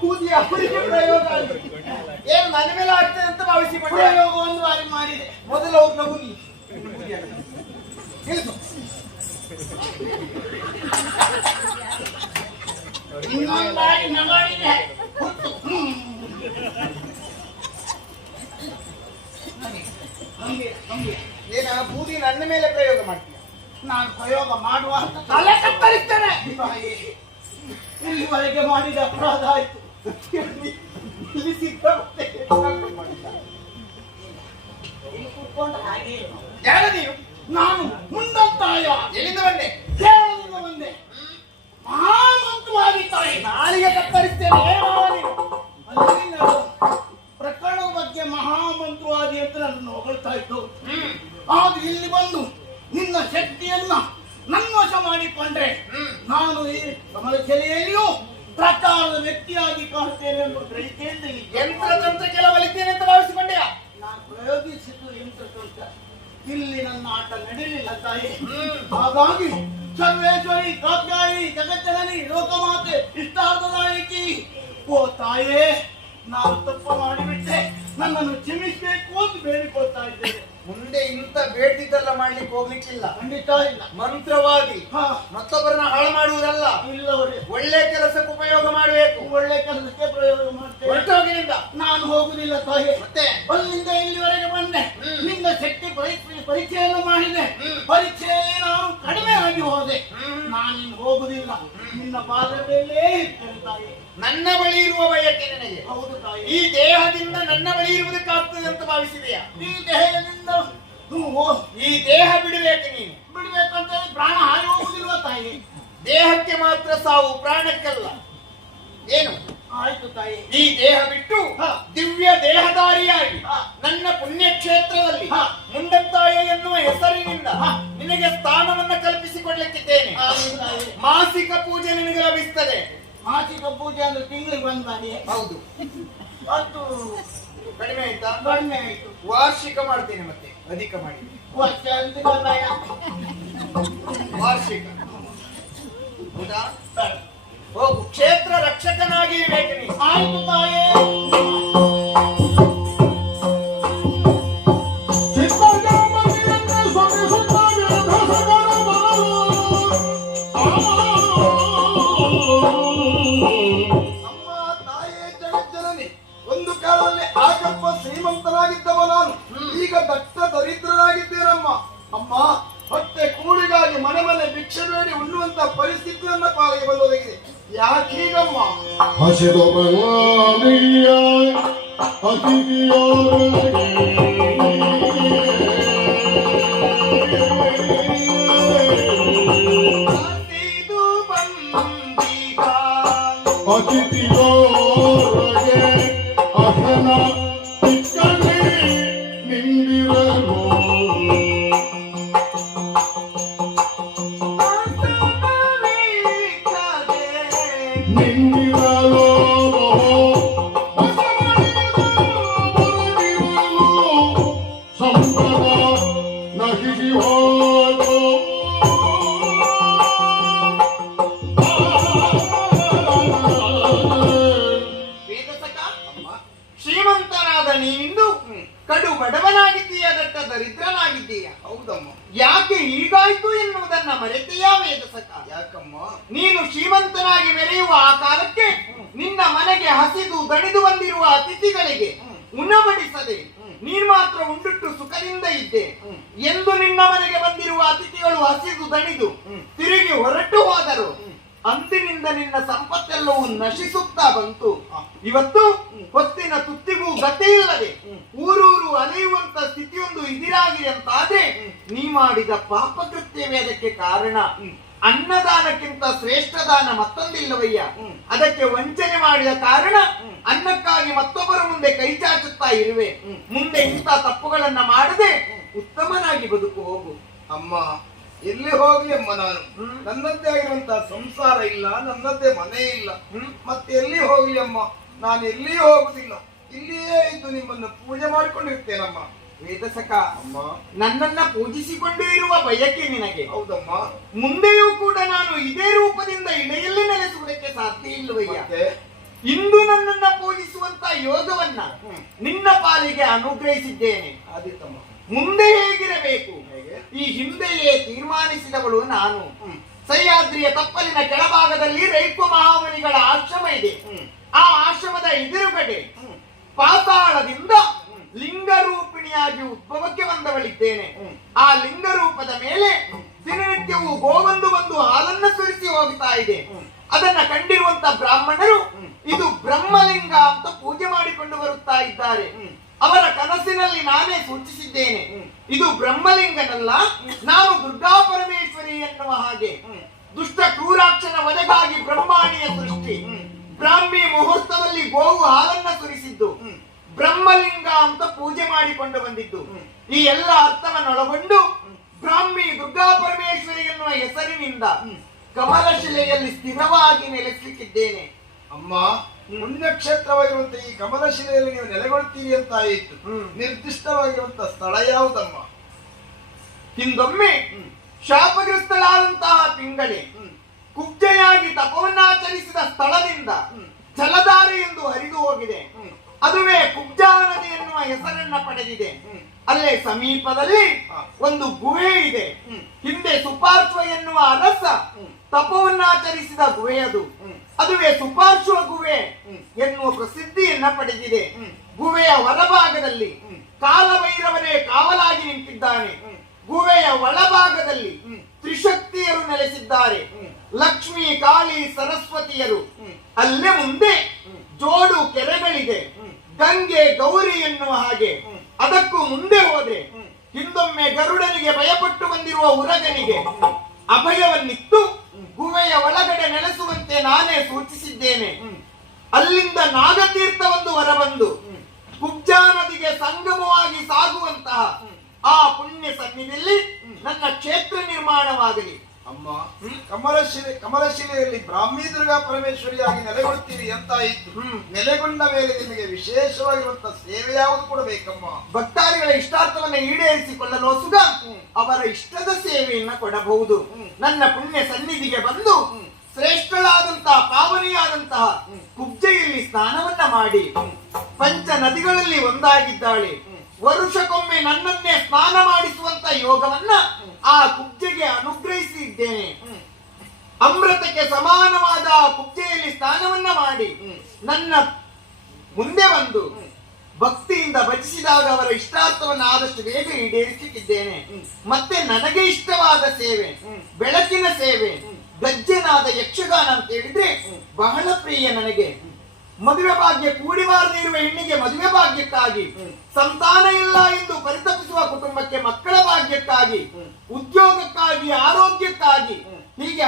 ಬೂದಿ ಅವರಿಗೆ ಪ್ರಯೋಗ ಏನ್ ನನ್ನ ಮೇಲೆ ಆಗ್ತದೆ ಅಂತ ಭಾವಿಸಿ ಪ್ರಯೋಗ ಒಂದು ಬಾರಿ ಮಾಡಿದೆ. ಮೊದಲು ಅವ್ರ ನಿಲ್ಸು. ಇನ್ನೊಂದು ಬಾರಿ ನಗಾಡಿದೆ ಬೂದಿ ನನ್ನ ಮೇಲೆ ಪ್ರಯೋಗ ಮಾಡ್ತೀನಿ. ನಾನು ಪ್ರಯೋಗ ಮಾಡುವ ತಲೆ ಕತ್ತರಿಸ್ತೇನೆ. ಇಲ್ಲಿವರೆಗೆ ಮಾಡಿದ ಅಪರಾಧ ಆಯ್ತು. Yeah. ಎಂಬ ಗ್ರಹಿಕೆಯಿಂದ ಇಲ್ಲಿ ಯಂತ್ರ ತಂತ್ರ ಕೆಲ ಅಂತ ಭಾವಿಸಿಕೊಂಡೆಯ? ನಾನು ಪ್ರಯೋಗಿಸಿದ್ದು ಯಂತ್ರತಂತ್ರ. ಇಲ್ಲಿ ನನ್ನ ಆಟ ನಡೆಯಲಿಲ್ಲ ತಾಯಿ. ಹಾಗಾಗಿ ಸರ್ವೇಶ್ವರಿ ಕಾತ್ಯಾಯಿ ಜಗಜ್ಜನನಿ ಲೋಕಮಾತೆ ಇಷ್ಟಾರ್ಥದಾಯಕಿ ಓ ತಾಯೇ ನಾನು ತಪ್ಪು ಮಾಡಿಬಿಟ್ಟೆ. ನನ್ನನ್ನು ಕ್ಷಮಿಸಬೇಕು ಅಂತ ಬೇಡಿಕೊಳ್ತಾ ಇದ್ದೇನೆ. ಮುಂದೆ ಇಂಥ ಬೇಡಿದ್ದೆಲ್ಲ ಮಾಡ್ಲಿಕ್ಕೆ ಹೋಗ್ಲಿಕ್ಕಿಲ್ಲ. ಖಂಡಿತ ಇಲ್ಲ. ಮಂತ್ರವಾದಿ ಹಾ. ಮತ್ತೊಬ್ಬರನ್ನ ಹಾಳು ಮಾಡುವುದಲ್ಲ. ಒಳ್ಳೆ ಕೆಲಸಕ್ಕೆ ಉಪಯೋಗ ಮಾಡಬೇಕು. ಒಳ್ಳೆ ಕೆಲಸಕ್ಕೆ ಪ್ರಯೋಗ ಮಾಡ್ತೇವೆ. ನಾನು ಹೋಗುದಿಲ್ಲ ತಾಯಿ. ಮತ್ತೆ? ಅಲ್ಲಿಂದ ಇಲ್ಲಿವರೆಗೆ ಬಂದೆ. ಹ್ಮ್. ನಿನ್ನ ಶಕ್ತಿ ಪರೀಕ್ಷೆ ಪರೀಕ್ಷೆಯನ್ನು ಮಾಡಿದೆ. ಹ್ಮ್. ಪರೀಕ್ಷೆಯಲ್ಲಿ ನಾನು ಕಡಿಮೆ ಆಗಿ ಹೋದೆ. ಹ್ಮ್. ಇನ್ನು ಹೋಗುದಿಲ್ಲ. ನಿನ್ನ ಪಾದದಲ್ಲೇ ಇರ್ತೇನೆ ತಾಯಿ. ನನ್ನ ಬಳಿ ಇರುವ ಬಯಕೆ ನನಗೆ. ಹೌದು ತಾಯಿ. ಈ ದೇಹದಿಂದ ನನ್ನ ಬಳಿ ಇರುವುದಕ್ಕಾಗ್ತದೆ ಅಂತ ಭಾವಿಸಿದೆಯಾ? ಈ ದೇಹದಿಂದ ಓ, ಈ ದೇಹ ಬಿಡಬೇಕು ನೀನು. ಬಿಡಬೇಕಂತ ಪ್ರಾಣ ಹಾರಿ ಹೋಗುದಿಲ್ವ ತಾಯಿ? ದೇಹಕ್ಕೆ ಮಾತ್ರ ಸಾವು ಪ್ರಾಣಕ್ಕಲ್ಲ. ಏನು? ಆಯ್ತು ತಾಯಿ. ಈ ದೇಹ ಬಿಟ್ಟು. ದಿವ್ಯ ದೇಹದಾರಿಯಾಗಿ. ನನ್ನ ಪುಣ್ಯಕ್ಷೇತ್ರದಲ್ಲಿ. ಮುಂಡತ್ತಾಯ ಎನ್ನುವ ಹೆಸರಿನಿಂದ. ನಿನಗೆ ಸ್ಥಾನವನ್ನು ಕಲ್ಪಿಸಿಕೊಡ್ಲಿಕ್ಕಿದ್ದೇನೆ. ಮಾಸಿಕ ಪೂಜೆ ನಿನಗೆ ಲಭಿಸ್ತದೆ. ಮಾಸಿಕ ಪೂಜೆ ಅಂದ್ರೆ ತಿಂಗಳಿಗೆ ಬಂದ್ ಮಾಡಿ ಹೌದು. ಅದು ಕಡಿಮೆ ಆಯ್ತಾ? ಕಡಿಮೆ ಆಯ್ತು. ವಾರ್ಷಿಕ ಮಾಡ್ತೇನೆ ಮತ್ತೆ ಅಧಿಕ ಮಾಡಿ. ವರ್ಷ ಅಂತ ಬೇಡ. ವಾರ್ಷಿಕ. ಹೌದಾ? ಹೋಗು. ಕ್ಷೇತ್ರ ರಕ್ಷಕನಾಗಿ ಇರ್ಬೇಕು ನೀನು. ಆಯ್ತು ತಾಯೇ. ದಟ್ಟ ದರಿದ್ರನಾಗಿದ್ದೇನಮ್ಮ ಅಮ್ಮ, ಹೊಟ್ಟೆ ಕೂಡಿಗಾಗಿ ಮನೆ ಮನೆ ಭಿಕ್ಷೆ ಬೇಡಿ ಉಣ್ಣುವಂತ ಪರಿಸ್ಥಿತಿಯನ್ನ ಪಾಲಿಗೆ ಬಂದೊದಗಿದೆ ಯಾಕೀಗಮ್ಮ? ಹಸಿದು ಸಂಪದ ನಶಿಸಿ ಹೋದು ಶ್ರೀಮಂತನಾದ ನೀನಿಂದು ಕಡು ಬಡವನಾಗಿದ್ದೀಯ ದಟ್ಟ ದರಿದ್ರನಾಗಿದ್ದೀಯ. ಹೌದಮ್ಮ. ಯಾಕೆ ಹೀಗಾಯ್ತು ಎನ್ನುವುದನ್ನ ಮರೆತೆಯಾ ವೇದಸಕ? ಯಾಕಮ್ಮ? ನೀನು ಶ್ರೀಮಂತನಾಗಿ ಮೆರೆಯುವ ಆ ಕಾಲಕ್ಕೆ ನಿನ್ನ ಮನೆಗೆ ಹಸಿದು ದಣಿದು ಬಂದಿರುವ ಅತಿಥಿಗಳಿಗೆ ಉಣಬಡಿಸದೆ ನೀನ್ ಮಾತ್ರ ಉಂಡಿಟ್ಟು ಸುಖದಿಂದ ಇದ್ದೆ. ಎಂದು ನಿನ್ನ ಮನೆಗೆ ಬಂದಿರುವ ಅತಿಥಿಗಳು ಹಸಿದು ದಣಿದು ತಿರುಗಿ ಹೊರಟು ಹೋದರು. ಅಂದಿನಿಂದ ನಿನ್ನ ಸಂಪತ್ತೆಲ್ಲವೂ ನಶಿಸುತ್ತಾ ಬಂತು. ಇವತ್ತು ಹೊತ್ತಿನ ತುತ್ತಿಗೂ ಗತಿ ಇಲ್ಲದೆ ಊರೂರು ಅಲೆಯುವಂತ ಸ್ಥಿತಿಯೊಂದು ಇದಿರಾಗಿದೆ ಅಂತಾದ್ರೆ ನೀ ಮಾಡಿದ ಪಾಪಕೃತ್ಯವೇ ಅದಕ್ಕೆ ಕಾರಣ. ಅನ್ನದಾನಕ್ಕಿಂತ ಶ್ರೇಷ್ಠ ದಾನ ಮತ್ತೊಂದಿಲ್ಲವಯ್ಯ. ಅದಕ್ಕೆ ವಂಚನೆ ಮಾಡಿದ ಕಾರಣ ಅನ್ನಕ್ಕಾಗಿ ಮತ್ತೊಬ್ಬರ ಮುಂದೆ ಕೈ ಚಾಚುತ್ತಾ ಇರುವೆ. ಮುಂದೆ ಇಂಥ ತಪ್ಪುಗಳನ್ನ ಮಾಡದೆ ಉತ್ತಮನಾಗಿ ಬದುಕು ಹೋಗು. ಅಮ್ಮ ಎಲ್ಲಿ ಹೋಗ್ಲಿ ಅಮ್ಮ ನಾನು? ನನ್ನದ್ದೇ ಆಗಿರುವಂತಹ ಸಂಸಾರ ಇಲ್ಲ ನನ್ನದ್ದೇ ಮನೆ ಇಲ್ಲ. ಮತ್ತೆ ಎಲ್ಲಿ ಹೋಗ್ಲಿ ಅಮ್ಮ? ನಾನು ಎಲ್ಲಿ ಹೋಗುದಿಲ್ಲ. ಇಲ್ಲಿಯೇ ಇದ್ದು ನಿಮ್ಮನ್ನು ಪೂಜೆ ಮಾಡಿಕೊಂಡಿರ್ತೇನಮ್ಮ ವೇದಸಕ ಅಮ್ಮ. ನನ್ನನ್ನ ಪೂಜಿಸಿಕೊಂಡೇ ಇರುವ ಬಯಕೆ ನಿನಗೆ. ಹೌದಮ್ಮ. ಮುಂದೆಯೂ ಕೂಡ ನಾನು ಇದೇ ರೂಪದಿಂದ ಇಳೆಯಲ್ಲಿ ನೆಲೆಸುವುದಕ್ಕೆ ಸಾಧ್ಯ ಇಲ್ಲವಯ್ಯ. ಇಂದು ನನ್ನನ್ನು ಪೂಜಿಸುವಂತ ಯೋಗವನ್ನ ನಿನ್ನ ಪಾಲಿಗೆ ಅನುಗ್ರಹಿಸಿದ್ದೇನೆ. ಮುಂದೆ ಹೇಗಿರಬೇಕು? ಈ ಹಿಂದೆಯೇ ತೀರ್ಮಾನಿಸಿದವಳು ನಾನು. ಸಹ್ಯಾದ್ರಿಯ ತಪ್ಪಲಿನ ಕೆಳಭಾಗದಲ್ಲಿ ರೈತ ಮಹಾಮುನಿಗಳ ಆಶ್ರಮ ಇದೆ. ಆ ಆಶ್ರಮದ ಎದುರುಗಡೆ ಪಾತಾಳದಿಂದ ಲಿಂಗರೂಪಿಣಿಯಾಗಿ ಉದ್ಭವಕ್ಕೆ ಬಂದವಳಿದ್ದೇನೆ. ಆ ಲಿಂಗರೂಪದ ಮೇಲೆ ದಿನನಿತ್ಯವೂ ಗೋವೊಂದು ಒಂದು ಹಾಲನ್ನ ಸುರಿಸಿ ಹೋಗ್ತಾ ಇದೆ. ಅದನ್ನ ಕಂಡಿರುವಂತ ಬ್ರಾಹ್ಮಣರು ಇದು ಬ್ರಹ್ಮಲಿಂಗ ಅಂತ ಪೂಜೆ ಮಾಡಿಕೊಂಡು ಬರುತ್ತಾ ಇದ್ದಾರೆ. ಅವರ ಕನಸಿನಲ್ಲಿ ನಾನೇ ಸೂಚಿಸಿದ್ದೇನೆ. ಇದು ಬ್ರಹ್ಮಲಿಂಗನಲ್ಲ ನಾನು ದುರ್ಗಾ ಪರಮೇಶ್ವರಿ ಎನ್ನುವ ಹಾಗೆ. ದುಷ್ಟ ಕ್ರೂರಾಕ್ಷನ ವಧೆಗಾಗಿ ಬ್ರಹ್ಮಾಣಿಯ ಸೃಷ್ಟಿ. ಬ್ರಾಹ್ಮಿ ಮುಹೂರ್ತದಲ್ಲಿ ಗೋವು ಹಾಲನ್ನ ಸುರಿಸಿದ್ದು. ಬ್ರಹ್ಮಲಿಂಗ ಅಂತ ಪೂಜೆ ಮಾಡಿಕೊಂಡು ಬಂದಿದ್ದು. ಈ ಎಲ್ಲ ಅರ್ಥವನ್ನೊಳಗೊಂಡು ಬ್ರಾಹ್ಮಿ ದುರ್ಗಾ ಪರಮೇಶ್ವರಿ ಎನ್ನುವ ಹೆಸರಿನಿಂದ ಕಮಲಶಿಲೆಯಲ್ಲಿ ಸ್ಥಿರವಾಗಿ ನೆಲೆಸಲಿಕ್ಕಿದ್ದೇನೆ ಅಮ್ಮ ಪುಣ್ಯಕ್ಷೇತ್ರವಾಗಿರುವಂತ ಈ ಕಮಲಶಿಲೆಯಲ್ಲಿ ನೀವು ನೆಲೆಗೊಳ್ತೀವಿ ಅಂತ ಆಯಿತು. ನಿರ್ದಿಷ್ಟವಾಗಿರುವಂತ ಸ್ಥಳ ಯಾವುದಮ್ಮ? ಹಿಂದೊಮ್ಮೆ ಶಾಪಗ್ರಸ್ತಳಾದಂತಹ ಪಿಂಗಳೆ ಕುಬ್ಜೆಯಾಗಿ ತಪವನ್ನಾಚರಿಸಿದ ಸ್ಥಳದಿಂದ ಜಲಧಾರೆ ಎಂದು ಹರಿದು ಹೋಗಿದೆ. ಅದುವೇ ಕುಬ್ಜಾ ನದಿ ಎನ್ನುವ ಹೆಸರನ್ನ ಪಡೆದಿದೆ. ಅಲ್ಲೇ ಸಮೀಪದಲ್ಲಿ ಒಂದು ಗುಹೆ ಇದೆ. ಹಿಂದೆ ಸುಪಾರ್ಶ್ವ ಎನ್ನುವ ಅರಸ ತಪವನ್ನಾಚರಿಸಿದ ಗುಹೆ ಅದು ಅದುವೇ ಸುಪಾರ್ಶ್ವ ಗುವೆ ಎನ್ನುವ ಪ್ರಸಿದ್ಧಿಯನ್ನ ಪಡೆದಿದೆ. ಗುವೆಯ ಹೊರಭಾಗದಲ್ಲಿ ಕಾಲಭೈರವನೇ ಕಾವಲಾಗಿ ನಿಂತಿದ್ದಾನೆ. ಗುವೆಯ ಒಳಭಾಗದಲ್ಲಿ ತ್ರಿಶಕ್ತಿಯರು ನೆಲೆಸಿದ್ದಾರೆ. ಲಕ್ಷ್ಮಿ ಕಾಳಿ ಸರಸ್ವತಿಯರು. ಅಲ್ಲೇ ಮುಂದೆ ಜೋಡು ಕೆರೆಗಳಿದೆ. ಗಂಗೆ ಗೌರಿ ಎನ್ನುವ ಹಾಗೆ. ಅದಕ್ಕೂ ಮುಂದೆ ಹೋದ್ರೆ ಹಿಂದೊಮ್ಮೆ ಗರುಡನಿಗೆ ಭಯಪಟ್ಟು ಬಂದಿರುವ ಉರಗನಿಗೆ ಅಭಯವನ್ನಿತ್ತು. ಅಲ್ಲಿಂದ ನಾಗತೀರ್ಥವೊಂದು ಹೊರಬಂದು ಕುಬ್ಜಾ ನದಿಗೆ ಸಂಗಮವಾಗಿ ಸಾಗುವಂತಹ ಆ ಪುಣ್ಯ ಸನ್ನಿಧಿಯಲ್ಲಿ ನನ್ನ ಕ್ಷೇತ್ರ ನಿರ್ಮಾಣವಾಗಲಿ. ಅಮ್ಮ ಕಮಲಶಿಲೆ ಕಮಲಶಿಲೆಯಲ್ಲಿ ಬ್ರಾಹ್ಮಿ ದುರ್ಗಾ ಪರಮೇಶ್ವರಿಯಾಗಿ ನೆಲೆಗೊಳ್ತೀರಿ ಅಂತ ಇತ್ತು. ಹ್ಮ್. ನೆಲೆಗೊಂಡ ಮೇಲೆ ನಿಮಗೆ ವಿಶೇಷವಾಗಿರುವಂತ ಸೇವೆ ಯಾವುದು ಕೊಡಬೇಕಮ್ಮ ಭಕ್ತಾದಿಗಳ ಇಷ್ಟಾರ್ಥವನ್ನು ಈಡೇರಿಸಿಕೊಳ್ಳಲು ಸುಗ. ಅವರ ಇಷ್ಟದ ಸೇವೆಯನ್ನ ಕೊಡಬಹುದು. ನನ್ನ ಪುಣ್ಯ ಸನ್ನಿಧಿಗೆ ಬಂದು ಶ್ರೇಷ್ಠಳಾದಂತಹ ಪಾವನಿಯಾದಂತಹ ಕುಬ್ಜೆಯಲ್ಲಿ ಸ್ನಾನವನ್ನ ಮಾಡಿ ಪಂಚ ನದಿಗಳಲ್ಲಿ ಒಂದಾಗಿದ್ದಾಳೆ. ವರುಷಕ್ಕೊಮ್ಮೆ ನನ್ನನ್ನೇ ಸ್ನಾನ ಮಾಡಿಸುವಂತ ಯೋಗವನ್ನ ಆ ಕುಬ್ಜೆಗೆ ಅನುಗ್ರಹಿಸಿದ್ದೇನೆ. ಅಮೃತಕ್ಕೆ ಸಮಾನವಾದ ಆ ಕುಬ್ಜೆಯಲ್ಲಿ ಸ್ನಾನವನ್ನ ಮಾಡಿ ನನ್ನ ಮುಂದೆ ಬಂದು ಭಕ್ತಿಯಿಂದ ಭಜಿಸಿದಾಗ ಅವರ ಇಷ್ಟಾರ್ಥವನ್ನು ಆದಷ್ಟು ಬೇಗ ಈಡೇರಿಸುತ್ತಿದ್ದೇನೆ ಮತ್ತೆ ನನಗೆ ಇಷ್ಟವಾದ ಸೇವೆ ಬೆಳಕಿನ ಸೇವೆ ಆದ ಯಕ್ಷಗಾನ ಅಂತ ಹೇಳಿದ್ರೆ ಬಹಳ ಪ್ರಿಯ ನನಗೆ. ಮದುವೆ ಭಾಗ್ಯ ಕೂಡಿ ಬಾರದಿರುವ ಹೆಣ್ಣಿಗೆ ಮದುವೆ ಭಾಗ್ಯಕ್ಕಾಗಿ ಸಂತಾನ ಇಲ್ಲ ಎಂದು ಪರಿತಪಿಸುವ ಕುಟುಂಬಕ್ಕೆ ಮಕ್ಕಳ ಭಾಗ್ಯಕ್ಕಾಗಿ ಉದ್ಯೋಗಕ್ಕಾಗಿ ಆರೋಗ್ಯಕ್ಕಾಗಿ ಹೀಗೆ